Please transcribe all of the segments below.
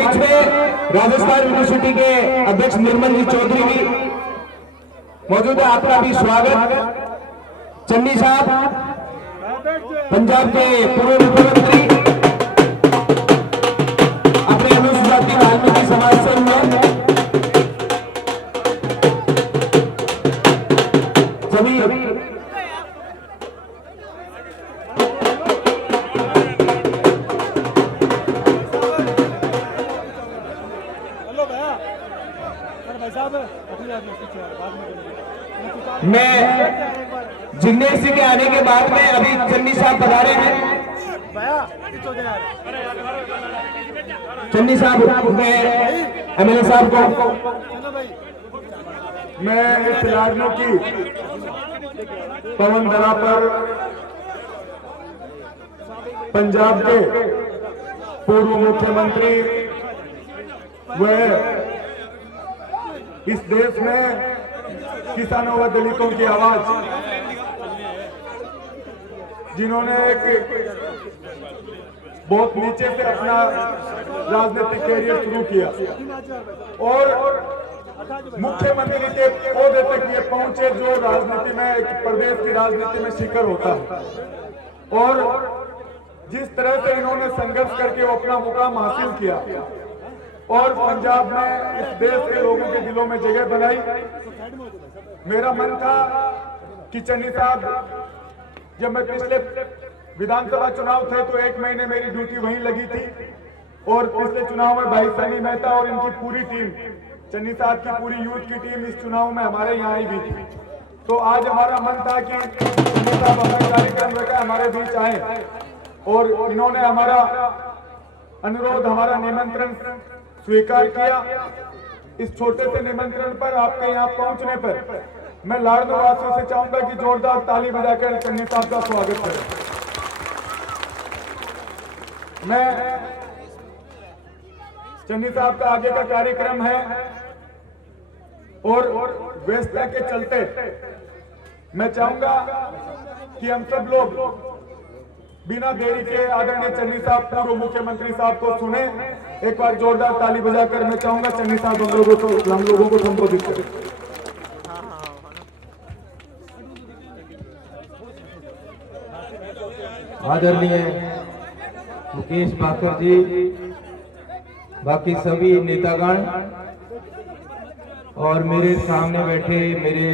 बीच में राजस्थान यूनिवर्सिटी के अध्यक्ष निर्मल जी चौधरी भी मौजूद है। आपका भी स्वागत। चन्नी साहब पंजाब के पूर्व मुख्यमंत्री, अपने अनुसूचित जाति वाल्मीकि समाज से हुए सभी मैं जिग्नेश जी के आने के बाद में अभी चन्नी साहब पधारे हैं। चन्नी साहब मैं एमएलए साहब को मैं इस खिलाड़ियों की पवन धरा पर पंजाब के पूर्व मुख्यमंत्री व इस देश में किसानों व दलितों की आवाज, जिन्होंने एक बहुत नीचे से अपना राजनीतिक कैरियर शुरू किया और मुख्यमंत्री के पौधे तक ये पहुंचे, जो राजनीति में एक प्रदेश की राजनीति में शिखर होता है। और जिस तरह से इन्होंने संघर्ष करके वो अपना मुकाम हासिल किया और पंजाब में इस देश के लोगों के दिलों में जगह बनाई, मेरा मन था कि चन्नी साहब, जब मैं पिछले विधानसभा चुनाव थे तो 1 महीने मेरी ड्यूटी वहीं लगी थी और पिछले चुनाव में भाई सनी मेहता और इनकी पूरी टीम, चन्नी साहब की पूरी यूथ की टीम इस चुनाव में हमारे यहाँ आई भी थी। तो आज हमारा मन था कि चन्नी साहब अपना कार्यक्रम लेकर हमारे बीच आए और इन्होंने हमारा अनुरोध, हमारा निमंत्रण स्वीकार किया। इस छोटे से निमंत्रण पर आपके यहाँ पहुंचने पर मैं लाड़नू वासियों से चाहूंगा कि जोरदार ताली बजाकर चन्नी साहब का स्वागत करें। मैं चन्नी साहब का आगे का कार्यक्रम है और व्यस्तता के चलते मैं चाहूंगा कि हम सब लोग बिना देरी के आदरणीय चन्नी साहब पूर्व मुख्यमंत्री साहब को सुने। एक बार जोरदार ताली बजाकर मैं चाहूंगा चन्नी साहब हम लोगों को संबोधित करें। आदरणीय मुकेश भाकर जी, बाकी सभी नेतागण और मेरे सामने बैठे मेरे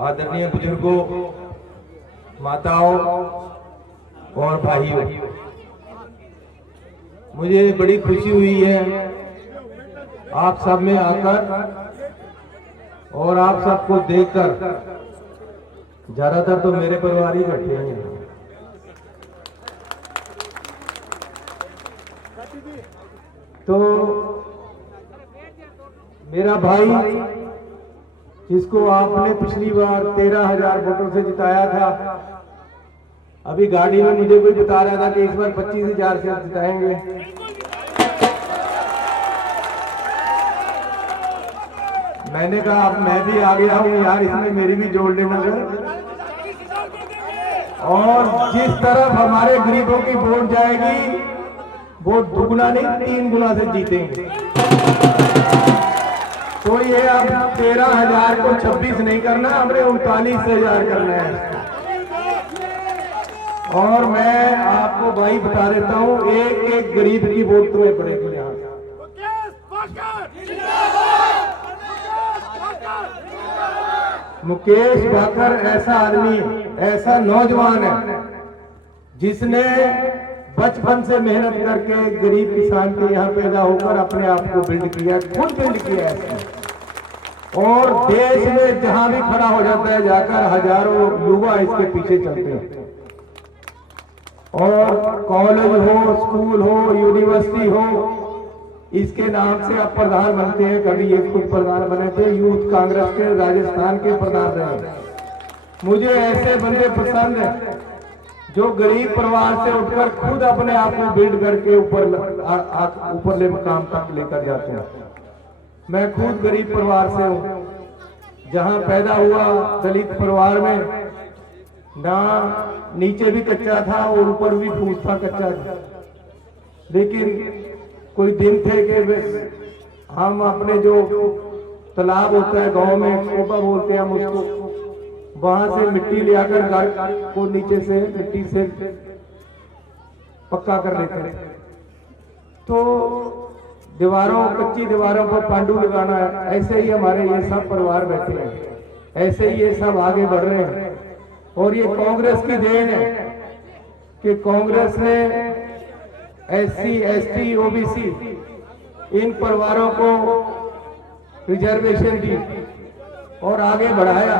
आदरणीय बुजुर्गों, माताओं और भाइयों, मुझे बड़ी खुशी हुई है आप सब में आकर और आप सबको देखकर। ज्यादातर तो मेरे परिवार ही बैठे हैं। तो मेरा भाई, जिसको आपने पिछली बार 13,000 वोटों से जिताया था, अभी गाड़ी में मुझे कोई बता रहा था कि इस बार 25,000 से जिताएंगे। मैंने कहा अब मैं भी आ गया हूं यार, इसमें मेरी भी जोड़ लेना सर। और जिस तरफ हमारे गरीबों की वोट जाएगी वो दुगना नहीं 3 गुना से जीतेंगे। तो ये अब 13,000 को 26 नहीं करना, हमने 39,000 करना है। और मैं आपको भाई बता देता हूं, एक एक गरीब की वोट तुम्हें पड़ेगी यहाँ। मुकेश भाकर ऐसा आदमी, ऐसा नौजवान है जिसने बचपन से मेहनत करके गरीब किसान के यहाँ पैदा होकर अपने आप को बिल्ड किया, खुद बिल्ड किया है। और देश में जहां भी खड़ा हो जाता है जाकर हजारों युवा इसके पीछे चलते हैं। और कॉलेज हो, स्कूल हो, यूनिवर्सिटी हो, इसके नाम से अब प्रधान बनते हैं। कभी ये खुद प्रधान बने थे, यूथ कांग्रेस के राजस्थान के प्रधान रहे। मुझे ऐसे बंदे पसंद हैं जो गरीब परिवार से उठकर खुद अपने आप को बिल्ड करके ऊपरले मकाम तक लेकर जाते हैं। मैं खुद गरीब परिवार से हूँ, जहाँ पैदा हुआ दलित परिवार में, ना नीचे भी कच्चा था और ऊपर भी फूस था कच्चा था। लेकिन कोई दिन थे कि हम अपने जो तालाब होता है गांव में, कोपा बोलते हैं हम उसको, वहां से मिट्टी ले आकर घर को नीचे से मिट्टी से पक्का कर लेते थे। तो दीवारों, कच्ची दीवारों पर पांडु लगाना है। ऐसे ही हमारे ये सब परिवार बैठे हैं, ऐसे ही ये सब आगे बढ़ रहे हैं। और ये कांग्रेस की देन है कि कांग्रेस ने SC, ST, OBC इन परिवारों को रिजर्वेशन दी और आगे बढ़ाया।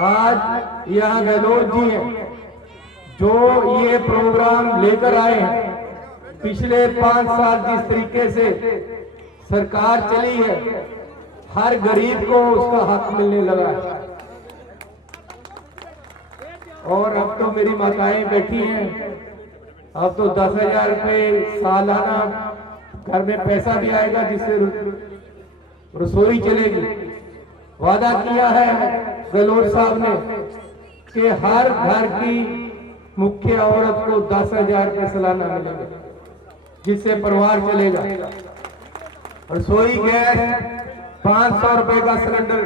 आज यहाँ गहलोत जी हैं जो ये प्रोग्राम लेकर आए हैं। पिछले 5 साल जिस तरीके से सरकार चली है, हर गरीब को उसका हक मिलने लगा है। और अब तो मेरी माताएं बैठी हैं, अब तो 10,000 रुपये सालाना घर में पैसा भी आएगा जिससे रसोई चलेगी। वादा किया है गहलोत साहब ने कि हर घर की मुख्य औरत को 10,000 रुपये सालाना मिलेगा जिससे परिवार चलेगा। रसोई गैस 500 रुपए का सिलेंडर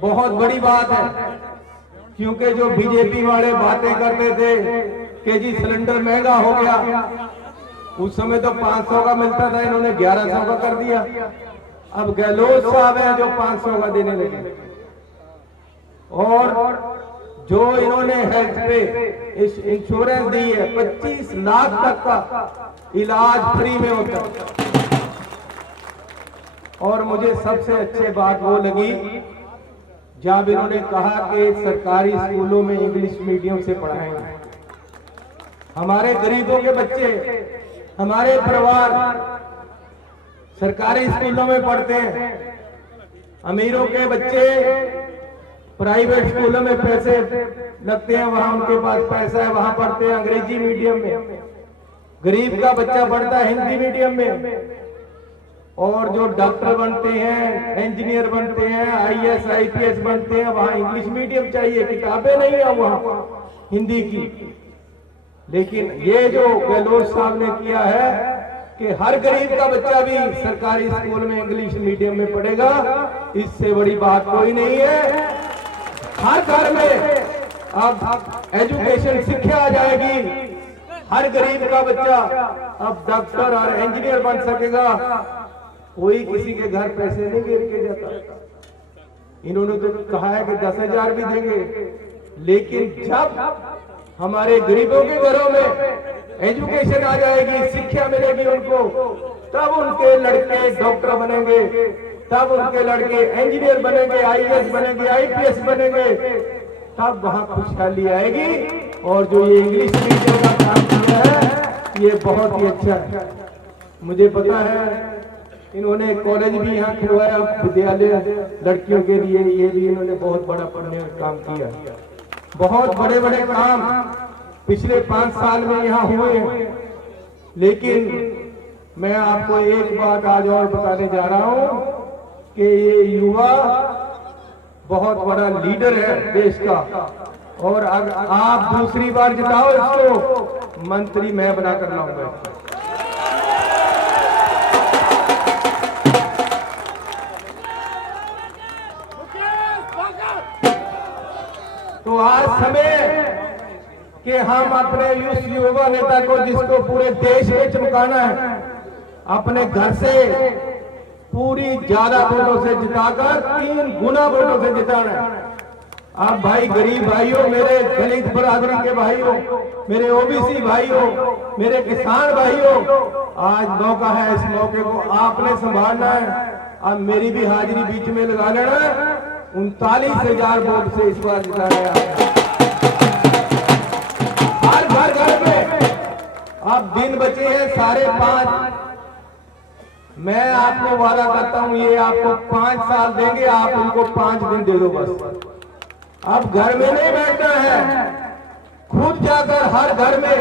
बहुत बड़ी बात है, क्योंकि जो बीजेपी वाले बातें करते थे कि जी सिलेंडर महंगा हो गया, उस समय तो 500 का मिलता था, इन्होंने 1100 का कर दिया। अब गहलोत साहब है जो 500 का देने लगे। और जो इन्होंने हेल्थ पे इंश्योरेंस दी है, 25 लाख तक का इलाज फ्री में होता है। और मुझे सबसे अच्छी बात वो लगी जब इन्होंने कहा कि सरकारी स्कूलों में इंग्लिश मीडियम से पढ़ाएंगे। हमारे गरीबों के बच्चे, हमारे परिवार सरकारी स्कूलों में पढ़ते हैं, अमीरों के बच्चे प्राइवेट स्कूलों में पैसे लगते हैं, वहां उनके पास पैसा है, वहां पढ़ते हैं अंग्रेजी मीडियम में। गरीब का बच्चा पढ़ता है हिंदी मीडियम में। और जो डॉक्टर बनते हैं, इंजीनियर बनते हैं, IAS IPS बनते हैं, वहां इंग्लिश मीडियम चाहिए, किताबें नहीं है वहां हिंदी की। लेकिन ये जो गहलोत साहब ने किया है कि हर गरीब का बच्चा भी सरकारी स्कूल में इंग्लिश मीडियम में पढ़ेगा, इससे बड़ी बात कोई नहीं है। हर घर में अब एजुकेशन शिक्षा आ जाएगी, हर गरीब का बच्चा अब डॉक्टर और इंजीनियर बन सकेगा। कोई किसी के घर पैसे नहीं गिर के जाता। इन्होंने तो कहा है कि 10,000 भी देंगे, लेकिन जब हमारे गरीबों के घरों में एजुकेशन आ जाएगी, शिक्षा मिलेगी उनको, तब उनके लड़के डॉक्टर बनेंगे, तब उनके लड़के इंजीनियर बनेंगे, IAS बनेंगे, IPS बनेंगे, तब वहां खुशहाली आएगी। और जो ये इंग्लिश मीडियम का काम किया है ये बहुत ही अच्छा है। मुझे पता है इन्होंने कॉलेज भी यहाँ खुलवाया, विद्यालय लड़कियों के लिए, ये भी इन्होंने बहुत बड़ा पढ़ने का काम किया। बहुत बड़े बड़े काम पिछले 5 साल में यहाँ हुए हैं। लेकिन मैं आपको एक बात आज और बताने जा रहा हूँ कि ये युवा बहुत बड़ा लीडर है देश का, और अगर आप दूसरी बार जिताओ इसको, मंत्री मैं बनाकर लाऊंगा। तो आज समय कि हम अपने उस युवा नेता को, जिसको पूरे देश में चमकाना है, अपने घर से पूरी ज्यादा वोटों से जिताकर 3 गुना वोटों से जिताना है। आप भाई गरीब भाइयों, मेरे दलित बरादरी के भाइयों, मेरे OBC भाइयों, मेरे किसान भाइयों, आज मौका है, इस मौके को आपने संभालना है। अब मेरी भी हाजिरी बीच में लगा लेना है। 39,000 वोट से इस बार जिता गया। हर घर में अब दिन बचे हैं 5.5। मैं आपको वादा करता हूं, ये आपको 5 साल देंगे, आप उनको 5 दिन दे दो बस। अब घर में नहीं बैठना है, खुद जाकर हर घर में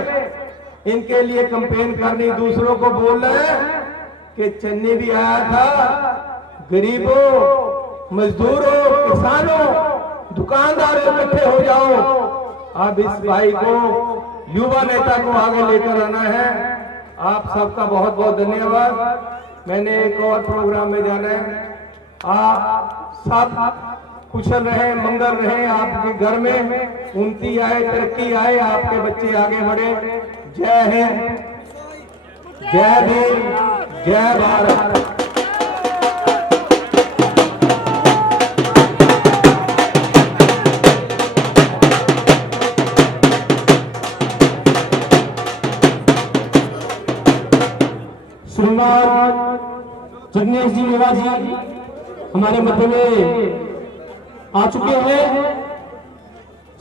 इनके लिए कैंपेन करनी, दूसरों को बोलना है कि चन्नी भी आया था, गरीबों, मजदूरों, किसानों, दुकानदारों इकट्ठे हो जाओ। अब इस भाई को, युवा नेता को आगे लेकर आना है। आप सबका बहुत बहुत धन्यवाद। मैंने एक और प्रोग्राम में जाना है। आप सब कुशल रहे, मंगल रहे, आपके घर में उन्नति आए, तरक्की आए, आपके बच्चे आगे बढ़े। जय हिंद, जय भीम, जय भारत। श्रीमान जिग्नेश जी मेवाजी हमारे मध्य में आ चुके हैं।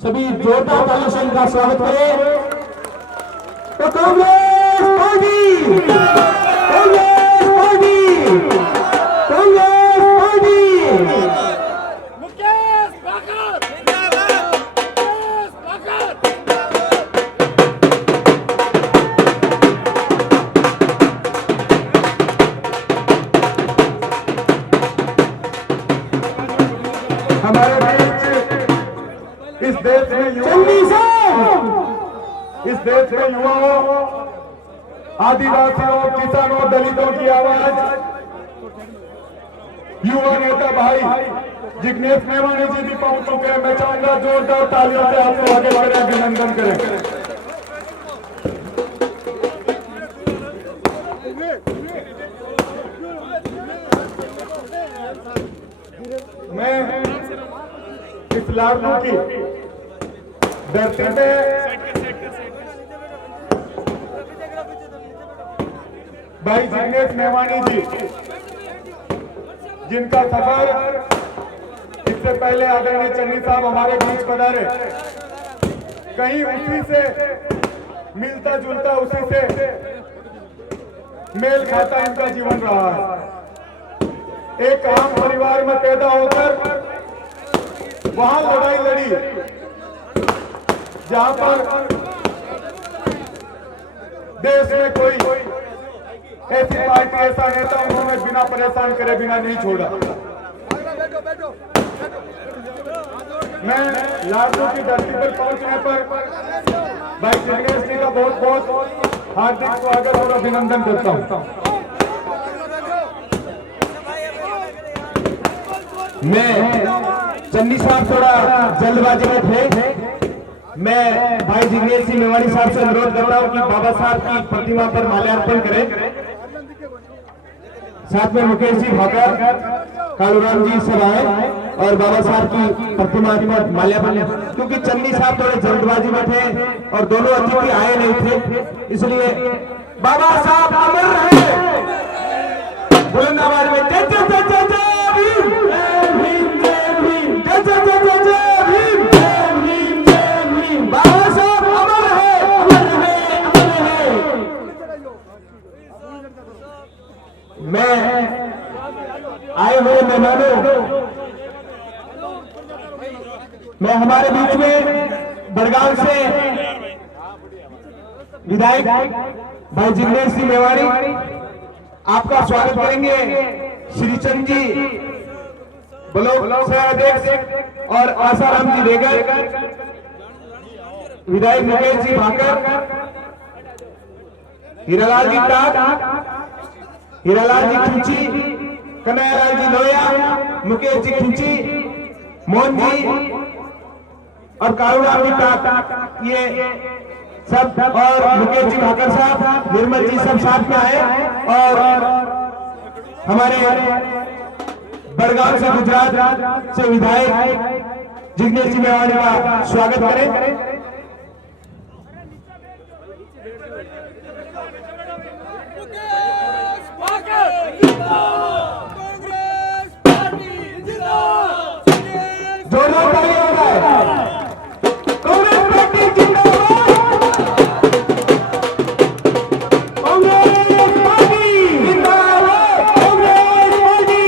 सभी जोरदार तालियों से इनका स्वागत करें। तो Congress party, Congress party, Congress party. हमारे बीच इस देश में युवाओं, आदिवासियों, किसानों, दलितों की आवाज युवा नेता भाई जिग्नेश मेवानी जी भी पहुंच चुके हैं। मैं चाहूंगा जोरदार तालियों से आपको आगे बढ़े, अभिनंदन करें। मैं इस लाडलू की धरती पे भाई जिग्नेश मेवानी जी, जिनका सफर इससे पहले आदरणीय चन्नी साहब हमारे बीच पधारे, कहीं उसी से मिलता जुलता, उसी से मेल खाता इनका जीवन रहा है। एक आम परिवार में पैदा होकर वहां लड़ाई लड़ी जहां पर देश में कोई ऐसी पार्टी, ऐसा नेता उन्होंने बिना परेशान करे बिना नहीं छोड़ा। मैं लाडलू की धरती पर पहुंचने पर भाई जिग्नेश जी का बहुत बहुत हार्दिक स्वागत और अभिनंदन करता हूं। मैं चन्नी साहब थोड़ा जल्दबाजी में थे। मैं भाई जिग्नेश सिंह मेवानी साहब से अनुरोध करता हूं कि बाबा साहब की प्रतिमा पर माल्यार्पण करें। साथ में मुकेश जी भाकर, कालूराम जी सब आए और बाबा साहब की प्रतिमा पर माल्यार्पण, क्योंकि चन्नी साहब थोड़े जल्दबाजी में थे और दोनों अतिथि आए नहीं थे, इसलिए बाबा साहब अमर रहे। बुलंद आवाज में जय जय जय जय जय भीम, जय भीम, जय भीम, जय जय जय जय जय भीम, जय भीम, जय भीम। बाबा साहब अमर है, अमर है, अमर है। मैं आए हुए मेहमानों, मैं हमारे बीच में बड़गांव से विधायक भाई जिग्नेश सिंह मेवानी आपका स्वागत करेंगे। श्री चंद जी ब्लॉक सह अध्यक्ष और आसाराम जी रेगर, विधायक मुकेश जी भाकर, हीरालाल जी टाक, हीरालाल जी खिंची, कन्हैयालाल जी लोया, मुकेश जी खिंची, मोहन जी और कालूराम जी टाक, ये सब और मुकेश जी भाकर साहब, निर्मल जी सब साथ में आए और हमारे बड़गांव से गुजरात से विधायक जिग्नेश सिंह मेवानी का स्वागत करें। जोरदार तालियां हो जाए। कांग्रेस पार्टी जिंदाबाद, कांग्रेस पार्टी जिंदाबाद, कांग्रेस पार्टी,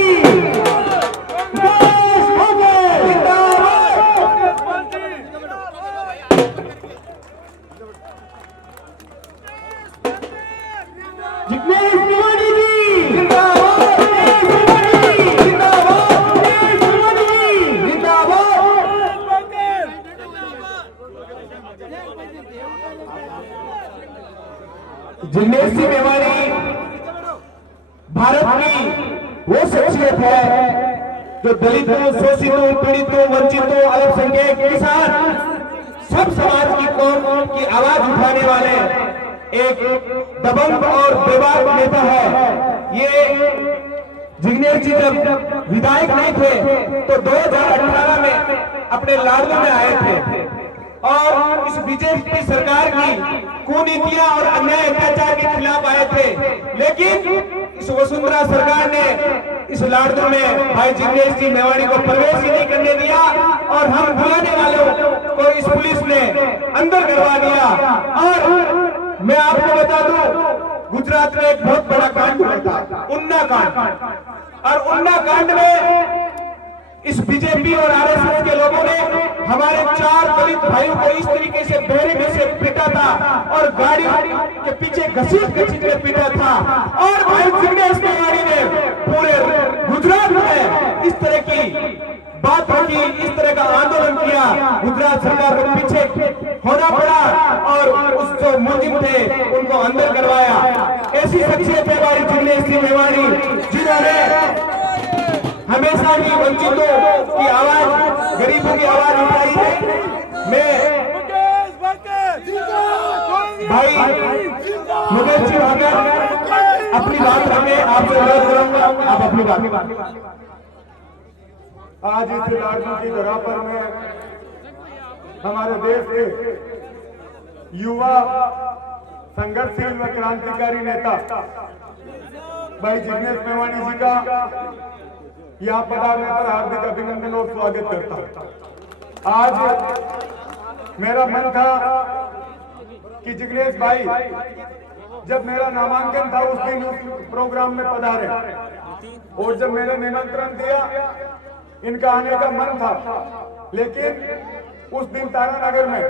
कांग्रेस पार्टी जिंदाबाद। जिग्नेश मेवानी जी जिंदाबाद, जिग्नेश मेवानी जी जिंदाबाद। जिग्नेश सिंह भारत की वो शख्सियत है जो दलितों, शोषितों, पीड़ितों, वंचितों, अल्पसंख्यक, किसान, सब समाज की कौम की आवाज उठाने वाले एक दबंग और बेबाक नेता है। ये जिग्नेश जी जब विधायक नहीं थे तो 2018 में अपने लाडू में आए थे और इस बीजेपी सरकार की कुनीतियां और अन्याय अत्याचार के खिलाफ आए थे, लेकिन इस वसुंधरा सरकार ने इस लाडू में भाई जिग्नेश जी मेवाड़ी को प्रवेश ही नहीं करने दिया और हम बुलाने वालों को इस पुलिस ने अंदर करवा दिया। और मैं आपको बता दूं, गुजरात में एक बहुत बड़ा कांड हुआ था, उन्ना कांड, और उन्ना कांड में इस बीजेपी और आरएसएस के लोगों ने हमारे 4 दलित भाइयों को इस तरीके से बेरे में से पीटा था और गाड़ी के पीछे घसीट के पीटा था। और भाई जिग्नेश मेवाड़ी ने पूरे गुजरात में इस तरह की बात रखी, इस तरह का आंदोलन किया, गुजरात सरकार को पीछे होना पड़ा और उस जो मुलजिम थे उनको अंदर करवाया। ऐसी शख्सियत है भाई जिग्नेश जी मेवाड़ी, जिन्होंने हमेशा ही वंचितों की आवाज, गरीबों की आवाज उठाई है। मैं भाई मुकेश जी भाकर अपनी बात रखें, आपसे अनुरोध करूंगा आप अपनी बात। आज इस लाडू की जगह पर मैं हमारे देश के युवा संघर्षशील व क्रांतिकारी नेता भाई जिग्नेश मेवाड़ी जी का यहाँ पधारने पर हार्दिक अभिनंदन और स्वागत करता हूँ। आज मेरा मन था कि जिग्नेश भाई जब मेरा नामांकन था उस दिन उस प्रोग्राम में पधारे और जब मैंने निमंत्रण दिया इनका आने का मन था, लेकिन उस दिन तारानगर में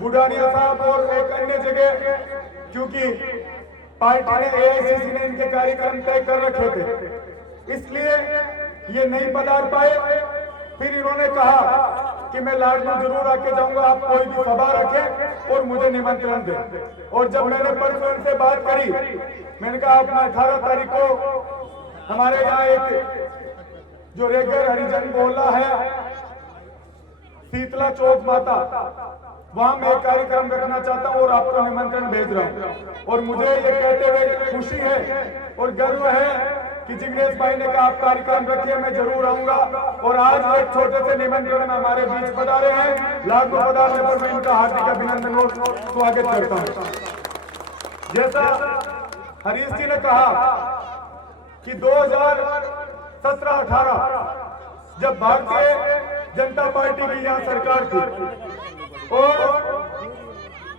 बुढ़ानिया साहब और एक अन्य जगह क्योंकि पार्टी ने एआईसीसी ने इनके कार्यक्रम तय कर रखे थे इसलिए ये नहीं पधार पाए। फिर इन्होंने कहा कि मैं लाडू जरूर आके जाऊंगा, आप कोई भी सभा रखें और मुझे निमंत्रण दें। और जब मैंने परसों इनसे बात करी, मैंने कहा आप 18 तारीख को हमारे यहाँ एक जो रेगर हरिजन बोला है शीतला चौक माता, वहां मैं एक कार्यक्रम रखना चाहता हूं और आपको निमंत्रण भेज रहा हूं। और मुझे ये कहते हुए खुशी है और गर्व है कि जिग्नेश भाई ने कहा आप कार्यक्रम रखिए, मैं जरूर आऊंगा। और आज एक छोटे से निमंत्रण में हमारे बीच पधारे हैं। लाडू पधारने पर मैं इनका हार्दिक अभिनंदन और स्वागत करता हूं। जैसा हरीश जी ने कहा कि 2017-18 जब भारतीय जनता पार्टी की यहाँ सरकार थी और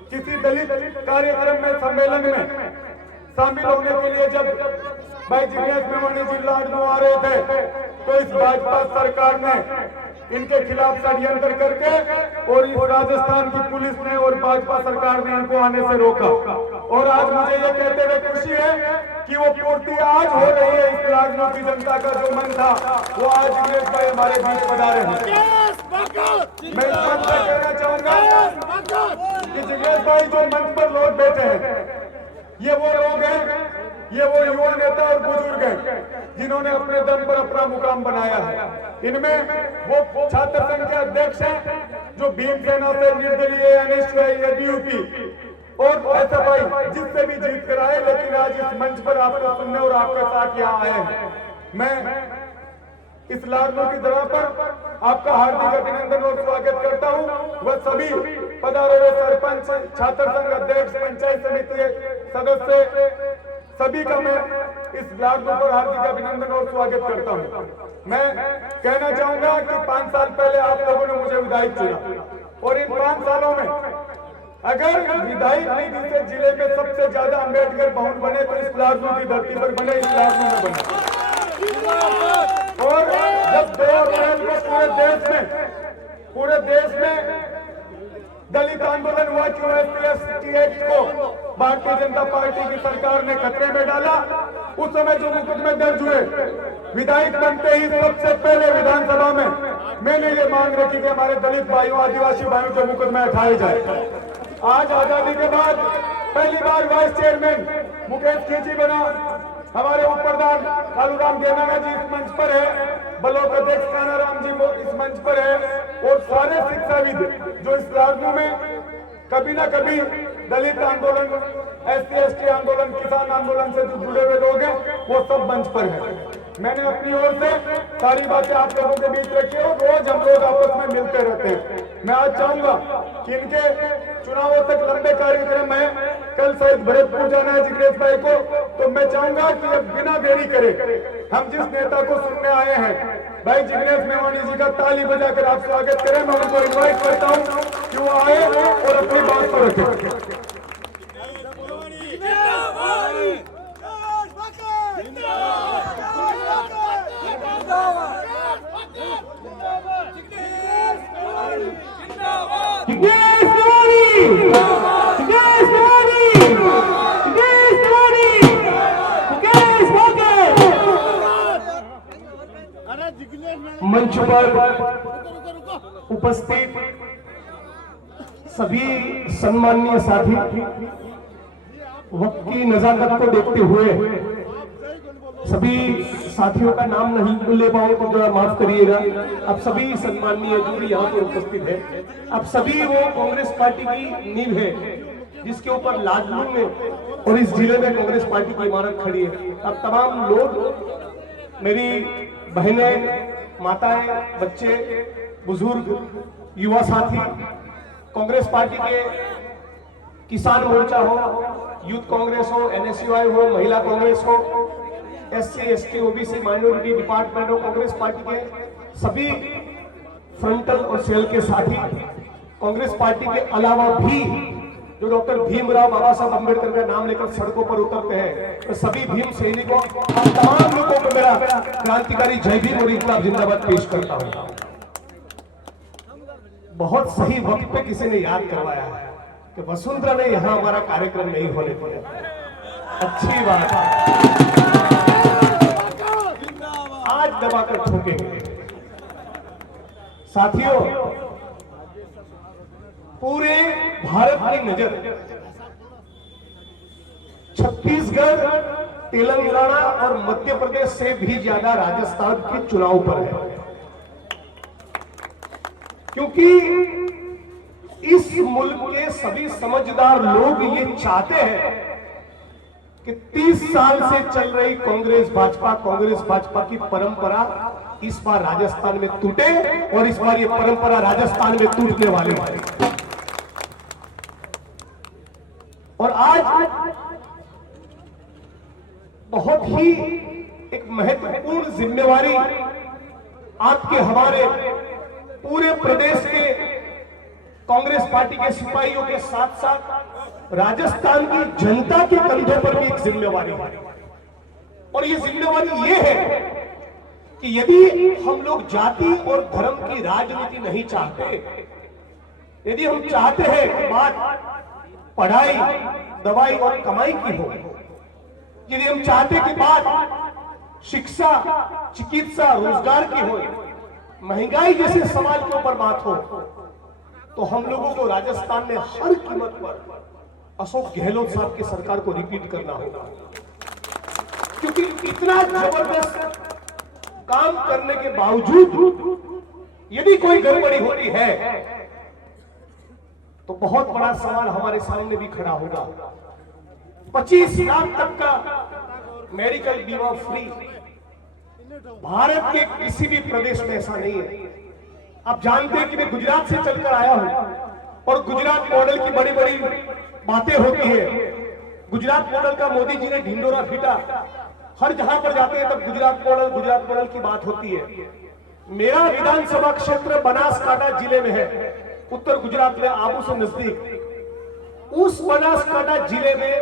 किसी दलित कार्यक्रम में सम्मेलन में शामिल होने के लिए जब भाई जिग्नेश मेवाड़ी जी लाडू आ रहे थे तो इस भाजपा सरकार ने इनके खिलाफ षड्यंत्र करके और इस राजस्थान की पुलिस ने और भाजपा सरकार ने इनको आने से रोका। और आज मुझे ये कहते हुए खुशी है कि वो पूर्ति आज हो रही है। इस लाडू की जनता का जो मन था वो आज जिग्नेश भाई हमारे बीच पधारे हैं। मैं इस मंच पर कहना चाहूंगा कि जिग्नेश भाई जो मंच पर लौट बैठे हैं ये वो लोग हैं, ये वो युवा नेता और बुजुर्ग हैं जिन्होंने अपने दम पर अपना मुकाम बनाया है। इनमें वो छात्र संघ के अध्यक्ष हैं जो भीमसेना से निर्दलीय अनिष्ट यूपी और ऐसा भाई जिससे भी जीत कर आए, लेकिन आज इस मंच पर आपको सुनने और आपके साथ यहाँ आए हैं। मैं इस लाडू की जगह पर आपका हार्दिक अभिनंदन और स्वागत करता हूं। वह सभी पधारे हुए सरपंच, छात्र संघ अध्यक्ष, पंचायत समिति सदस्य सभी का मैं इस लाडू पर हार्दिक अभिनंदन और स्वागत करता हूं। मैं कहना चाहूंगा कि 5 साल पहले आप लोगों ने मुझे विधायक चुना और इन 5 सालों में अगर विधायक निधि से जिले में सबसे ज्यादा अम्बेडकर भवन बने तो इस लाडू की धरती पर बने, इस लाडू में बने। और जब 2 अप्रैल को पूरे देश में दलित आंदोलन हुआ क्यों एससी एक्ट को भारतीय जनता पार्टी की सरकार ने खतरे में डाला, उस समय जो मुकदमे दर्ज हुए, विधायक बनते ही सबसे पहले विधानसभा में मैंने ये मांग रखी कि हमारे दलित भाइयों, आदिवासी भाइयों के मुकदमे उठाए जाए। आज आजादी के बाद पहली बार वाइस चेयरमैन मुकेश खींची बना, हमारे उप प्रधान कालूराम गेनाना जी इस मंच पर है, ब्लॉक अध्यक्ष कानाराम जी वो इस मंच पर है, और सारे शिक्षाविद जो इस राज्य में कभी ना कभी दलित आंदोलन, SC/ST आंदोलन, किसान आंदोलन से जो जुड़े हुए लोग हैं वो सब मंच पर है। मैंने अपनी ओर से सारी बातें आप लोगों के बीच रखी और रोज हम लोग आपस में मिलते रहते हैं। मैं आज चाहूंगा कि इनके चुनावों तक लंबे कार्यक्रम है, कल शायद भरतपुर जाना है जिग्नेश भाई को, तो मैं चाहूंगा कि अब बिना देरी करे हम जिस नेता को सुनने आए हैं भाई जिग्नेश मेवानी जी का ताली बजाकर आप स्वागत करें। मैं उनको इन्वाइट करता हूं कि वो आए और अपनी बात को रखें। मंच पर उपस्थित सभी सम्माननीय साथी, वक्त की नजाकत को देखते हुए सभी साथियों का नाम नहीं ले पाऊं तो जरा माफ करिएगा। अब सभी सम्माननीय जो भी यहाँ पर उपस्थित है, अब सभी वो कांग्रेस पार्टी की नींव है जिसके ऊपर लाडलू में और इस जिले में कांग्रेस पार्टी की इमारत खड़ी है। अब तमाम लोग, मेरी बहनें, माताएं, बच्चे, बुजुर्ग, युवा साथी, कांग्रेस पार्टी के किसान मोर्चा हो, यूथ कांग्रेस हो, NSUI हो, महिला कांग्रेस हो, SC/ST OBC माइनॉरिटी डिपार्टमेंट हो, कांग्रेस पार्टी के सभी फ्रंटल और सेल के साथी, कांग्रेस पार्टी के अलावा भी जो डॉक्टर भीमराव बाबा साहब अम्बेडकर का नाम लेकर सड़कों पर उतरते हैं, तो सभी भीम सैनिकों और तमाम लोगों को मेरा क्रांतिकारी जय भीम और इंकलाब जिंदाबाद पेश करता हूं। बहुत सही वक्त पे किसी ने याद करवाया है कि वसुंधरा ने यहां हमारा कार्यक्रम नहीं होने दिया। अच्छी बात है, आज दबाकर ठोकेंगे। साथियों, पूरे भारत की नजर छत्तीसगढ़, तेलंगाना और मध्य प्रदेश से भी ज्यादा राजस्थान के चुनाव पर है, क्योंकि इस मुल्क के सभी समझदार लोग ये चाहते हैं कि 30 साल से चल रही कांग्रेस भाजपा की परंपरा इस बार राजस्थान में टूटे, और इस बार ये परंपरा राजस्थान में टूटने वाली है। और आज बहुत ही एक महत्वपूर्ण जिम्मेवारी आपके हमारे पूरे प्रदेश के कांग्रेस पार्टी के सिपाहियों के साथ साथ राजस्थान की जनता के कंधों पर भी एक जिम्मेवारी है। और ये जिम्मेवारी ये है कि यदि हम लोग जाति और धर्म की राजनीति नहीं चाहते, यदि हम चाहते हैं कि बात पढ़ाई, दवाई और कमाई की हो, यदि हम चाहते कि बात शिक्षा, चिकित्सा, रोजगार की हो, महंगाई जैसे सवाल के ऊपर बात हो, तो हम लोगों को राजस्थान में हर कीमत पर अशोक गहलोत साहब की सरकार को रिपीट करना होगा, क्योंकि इतना जबरदस्त काम करने के बावजूद यदि कोई गड़बड़ी होती है तो बहुत बड़ा सवाल हमारे सामने भी खड़ा होगा। 25 लाख तक का मेडिकल बीमा फ्री भारत के किसी भी प्रदेश में ऐसा नहीं है। आप जानते हैं कि मैं गुजरात से चलकर आया हूं और गुजरात मॉडल की बड़ी बड़ी बातें होती है। गुजरात मॉडल का मोदी जी ने ढिंडोरा पीटा, हर जहां पर जाते हैं तब गुजरात मॉडल की बात होती है। मेरा विधानसभा क्षेत्र बनासकांठा जिले में है, उत्तर गुजरात में, आबू से नजदीक। उस बनासकांठा जिले में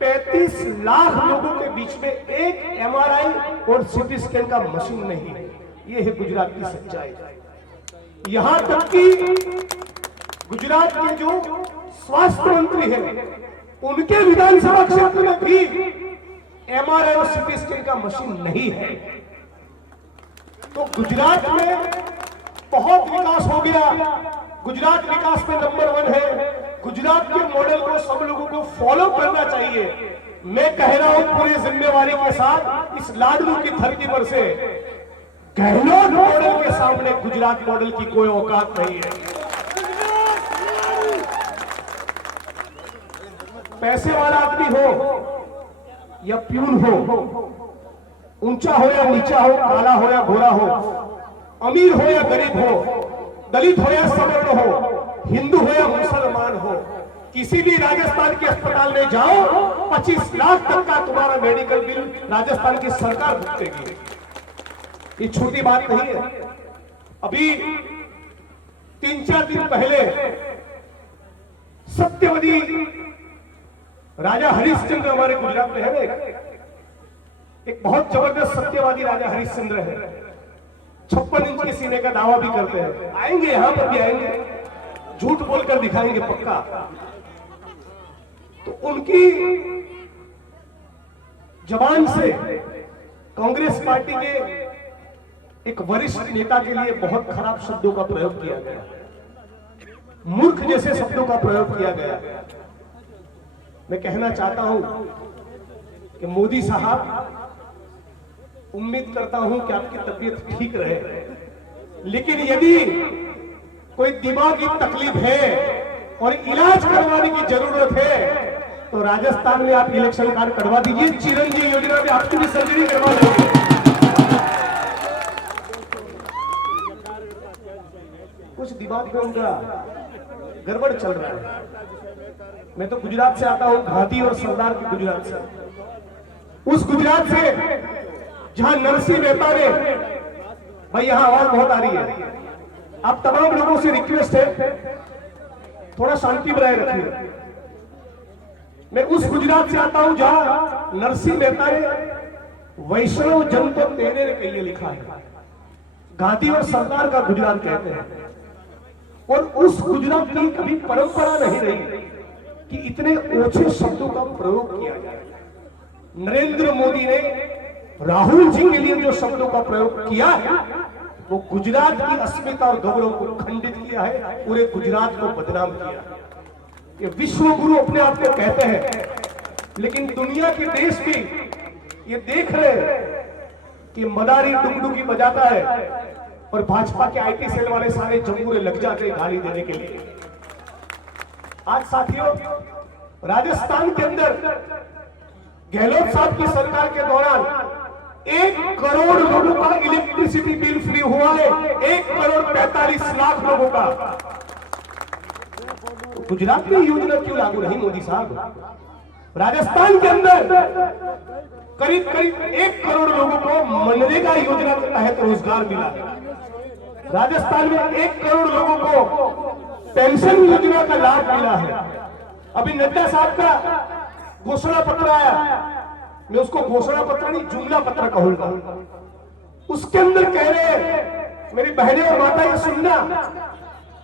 35 लाख लोगों के बीच में एक MRI और CT स्कैन का मशीन नहीं है। यह है गुजरात की सच्चाई। यहां तक कि गुजरात के जो स्वास्थ्य मंत्री हैं, उनके विधानसभा क्षेत्र में भी MRI और CT स्कैन का मशीन नहीं है। तो गुजरात में बहुत विकास हो गया, गुजरात विकास में नंबर 1 है। गुजरात के मॉडल को सब लोगों को फॉलो करना चाहिए, मैं कह रहा हूं पूरी जिम्मेवारी के साथ, इस लाडलू की धरती पर से गहलोत मॉडल के सामने गुजरात मॉडल की कोई औकात नहीं है। पैसे वाला आदमी हो या प्यून हो, ऊंचा हो या नीचा हो, काला हो या गोरा हो, अमीर हो या गरीब हो, दलित हो या सवर्ण हो, हिंदू हो या मुसलमान हो, किसी भी राजस्थान के अस्पताल में जाओ 25 लाख तक का तुम्हारा मेडिकल बिल राजस्थान की सरकार भुगतेगी। ये छोटी बात नहीं है। अभी 3-4 दिन पहले सत्यवती राजा हरिश्चंद्र हमारे गुजरात में है, एक बहुत जबरदस्त सत्यवादी राजा हरिश्चंद्र है। 56 इंच के सीने का दावा भी करते हैं। आएंगे, यहां पर भी आएंगे, झूठ बोलकर दिखाएंगे पक्का। तो उनकी जबान से कांग्रेस पार्टी के एक वरिष्ठ नेता के लिए बहुत खराब शब्दों का प्रयोग किया गया, मूर्ख जैसे शब्दों का प्रयोग किया गया। मैं कहना चाहता हूं कि मोदी साहब, उम्मीद करता हूं कि आपकी तबीयत ठीक रहे, लेकिन यदि कोई दिमागी तकलीफ है और इलाज करवाने की जरूरत है तो राजस्थान में आप इलेक्शन कार्ड करवा दीजिए। चिरंजीवी योजना में आपकी भी सर्जरी करवा देंगे। कुछ दिमाग में उनका गड़बड़ चल रहा है। मैं तो गुजरात से आता हूं, घाटी और सरदार की गुजरात से, उस गुजरात से जहां नरसिंह मेहता ने, भाई यहां आवाज बहुत आ रही है, आप तमाम लोगों से रिक्वेस्ट है थोड़ा शांति बनाए रखिए। मैं उस गुजरात से आता हूं जहां नरसिंह मेहता ने वैष्णव जन तो तेरे ने कहिए लिखा है, घाटी और सरदार का गुजरात कहते हैं। और उस गुजरात की कभी परंपरा नहीं रही कि इतने ओछे शब्दों का प्रयोग किया जाए। नरेंद्र मोदी ने राहुल जी के लिए जो शब्दों का प्रयोग किया है वो गुजरात की अस्मिता और गौरव को खंडित किया है, पूरे गुजरात को बदनाम किया। ये विश्व गुरु अपने आप को कहते हैं, लेकिन दुनिया के देश भी ये देख रहे कि मदारी डुगडुगी बजाता है और भाजपा के आईटी सेल वाले सारे जमूरे लग जाते हैं गाली देने के लिए। आज साथियों, राजस्थान के अंदर गहलोत साहब की सरकार के दौरान 1 करोड़ लोगों का इलेक्ट्रिसिटी बिल फ्री हुआ है, 1,45,00,000 लोगों का। तो गुजरात में योजना क्यों लागू नहीं मोदी साहब? राजस्थान के अंदर करीब 1 करोड़ लोगों को मनरेगा योजना के तहत रोजगार मिला। राजस्थान में 1 करोड़ लोगों को पेंशन योजना का लाभ मिला है। अभी नड्डा साहब का घोषणा पत्र आया, मैं उसको घोषणा पत्र नहीं जुमला पत्र कहूंगा। उसके अंदर कह रहे, मेरी बहनें और माता ये सुनना,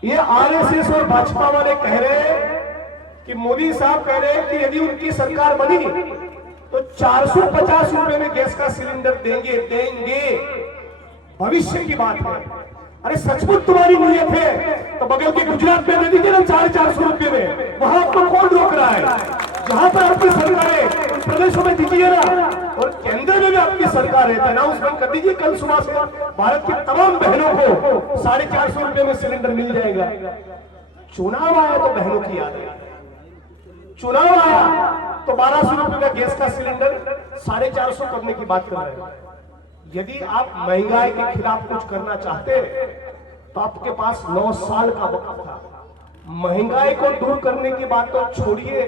ये आरएसएस और भाजपा वाले कह रहे कि मोदी साहब कह रहे कि यदि उनकी सरकार बनी तो 450 रुपए में गैस का सिलेंडर देंगे। भविष्य की बात है। अरे सचमुच तुम्हारी नीयत है तो बगल के गुजरात में दे दीजिए ना 450 रुपए में, वहां आपको कौन रोक रहा है? जहां पर आपकी सरकार है उन प्रदेशों में दीजिए ना, और केंद्र में भी आपकी सरकार है, अनाउंसमेंट कर दीजिए कल सुबह से भारत की तमाम बहनों को 450 रुपए में सिलेंडर मिल जाएगा। चुनाव आया तो बहनों की याद है, चुनाव आया तो 1200 रुपए का गैस का सिलेंडर 450 करने की बात कर रहे हैं। यदि आप महंगाई के खिलाफ कुछ करना चाहते तो आपके पास 9 साल का वक्त था। महंगाई को दूर करने की बात तो छोड़िए,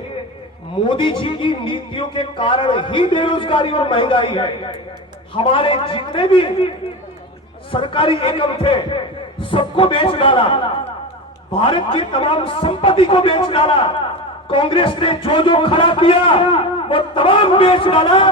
मोदी जी की नीतियों के कारण ही बेरोजगारी और महंगाई है। हमारे जितने भी सरकारी एकम थे सबको बेच डाला, भारत की तमाम संपत्ति को बेच डाला। कांग्रेस ने जो जो खड़ा किया वो तमाम बेच डाला।